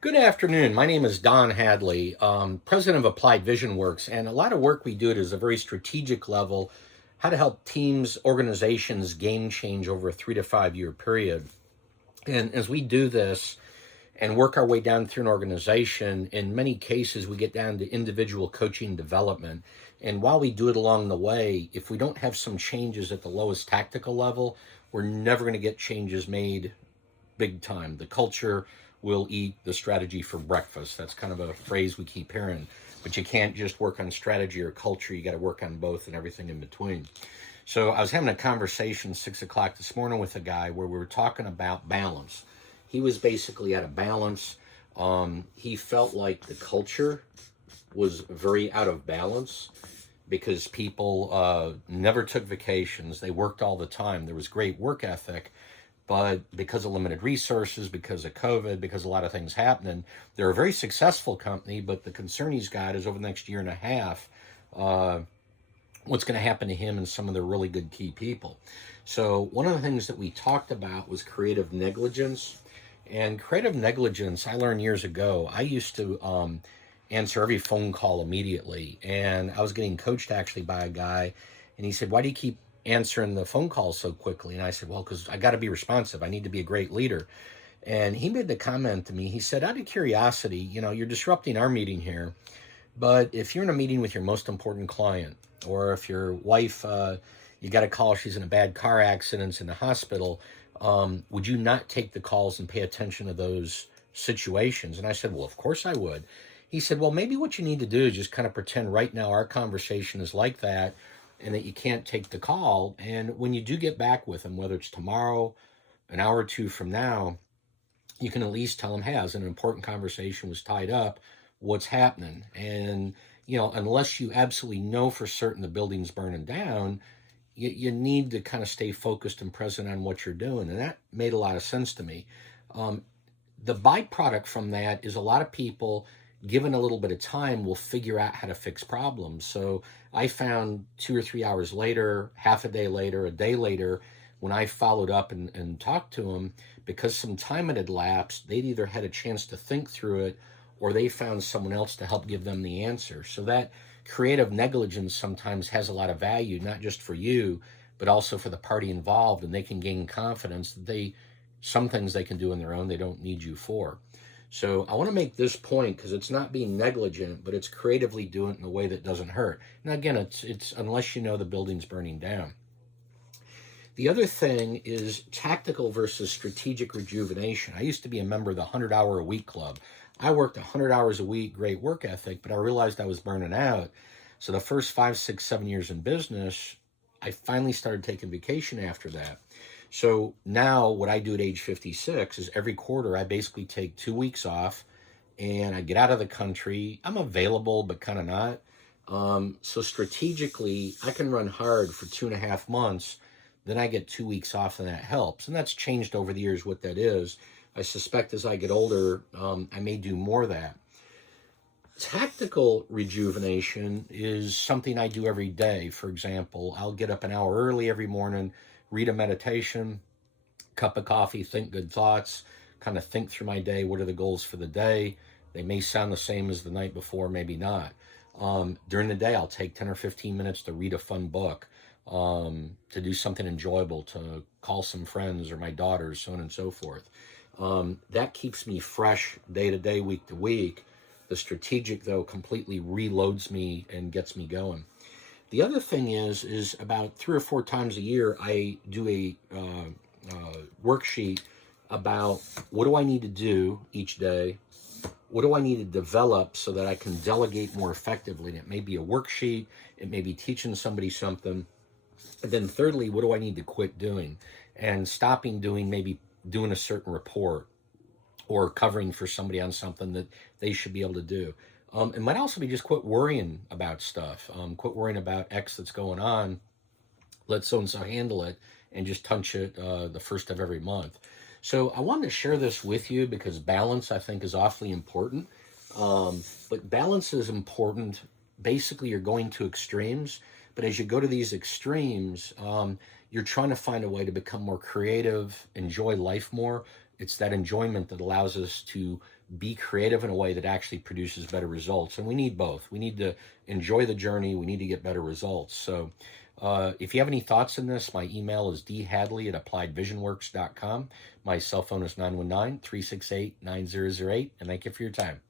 Good afternoon. My name is Don Hadley, president of Applied Vision Works, and a lot of work we do at is a very strategic level, how to help teams, organizations game change over a 3 to 5 year period. And as we do this and work our way down through an organization, in many cases we get down to individual coaching development. And while we do it along the way, if we don't have some changes at the lowest tactical level, we're never going to get changes made big time. The culture will eat the strategy for breakfast. That's kind of a phrase we keep hearing. But you can't just work on strategy or culture. You got to work on both and everything in between. So I was having a conversation 6 o'clock this morning with a guy where we were talking about balance. He was basically out of balance. He felt like the culture was very out of balance because people never took vacations. They worked all the time. There was great work ethic, but because of limited resources, because of COVID, because a lot of things happening, they're a very successful company, but the concern he's got is over the next year and a half, what's going to happen to him and some of the really good key people. So one of the things that we talked about was creative negligence. And creative negligence, I learned years ago, I used to answer every phone call immediately. And I was getting coached actually by a guy, and he said, "Why do you keep answering the phone calls so quickly?" And I said, "Well, because I got to be responsive. I need to be a great leader." And he made the comment to me. He said, "Out of curiosity, you're disrupting our meeting here, but if you're in a meeting with your most important client, or if your wife, you got a call, she's in a bad car accident in the hospital, would you not take the calls and pay attention to those situations?" And I said, "Well, of course I would." He said, "Well, maybe what you need to do is just kind of pretend right now our conversation is like that, and that you can't take the call. And when you do get back with them, whether it's tomorrow, an hour or two from now, you can at least tell them, hey, as an important conversation was tied up, what's happening?" And, unless you absolutely know for certain the building's burning down, you need to kind of stay focused and present on what you're doing. And that made a lot of sense to me. Um, the byproduct from that is a lot of people, given a little bit of time, will figure out how to fix problems. So I found 2 or 3 hours later, half a day later, a day later, when I followed up and talked to them, because some time had elapsed, they'd either had a chance to think through it or they found someone else to help give them the answer. So that creative negligence sometimes has a lot of value, not just for you, but also for the party involved, and they can gain confidence that some things they can do on their own, they don't need you for. So I want to make this point because it's not being negligent, but it's creatively doing it in a way that doesn't hurt. Now, again, it's unless you know the building's burning down. The other thing is tactical versus strategic rejuvenation. I used to be a member of the 100-hour-a-week club. I worked 100 hours a week, great work ethic, but I realized I was burning out. So the first 5, 6, 7 years in business, I finally started taking vacation after that. So now what I do at age 56 is every quarter I basically take 2 weeks off and I get out of the country. I'm available, but kind of not. So strategically, I can run hard for 2.5 months. Then I get 2 weeks off, and that helps. And that's changed over the years what that is. I suspect as I get older, I may do more of that. Tactical rejuvenation is something I do every day. For example, I'll get up an hour early every morning, read a meditation, cup of coffee, think good thoughts, kind of think through my day. What are the goals for the day? They may sound the same as the night before, maybe not. During the day, I'll take 10 or 15 minutes to read a fun book, to do something enjoyable, to call some friends or my daughters, so on and so forth. That keeps me fresh day to day, week to week. The strategic, though, completely reloads me and gets me going. The other thing is about 3 or 4 times a year, I do a worksheet about what do I need to do each day, what do I need to develop so that I can delegate more effectively. And it may be a worksheet, it may be teaching somebody something. And then thirdly, what do I need to quit doing and stopping doing, maybe doing a certain report or covering for somebody on something that they should be able to do. It might also be just quit worrying about stuff, quit worrying about X that's going on, let so-and-so handle it, and just touch it the first of every month. So I wanted to share this with you because balance, I think, is awfully important. But balance is important. Basically, you're going to extremes, but as you go to these extremes, you're trying to find a way to become more creative, enjoy life more. It's that enjoyment that allows us to be creative in a way that actually produces better results. And we need both. We need to enjoy the journey. We need to get better results. So if you have any thoughts on this, my email is dhadley@appliedvisionworks.com. My cell phone is 919-368-9008. And thank you for your time.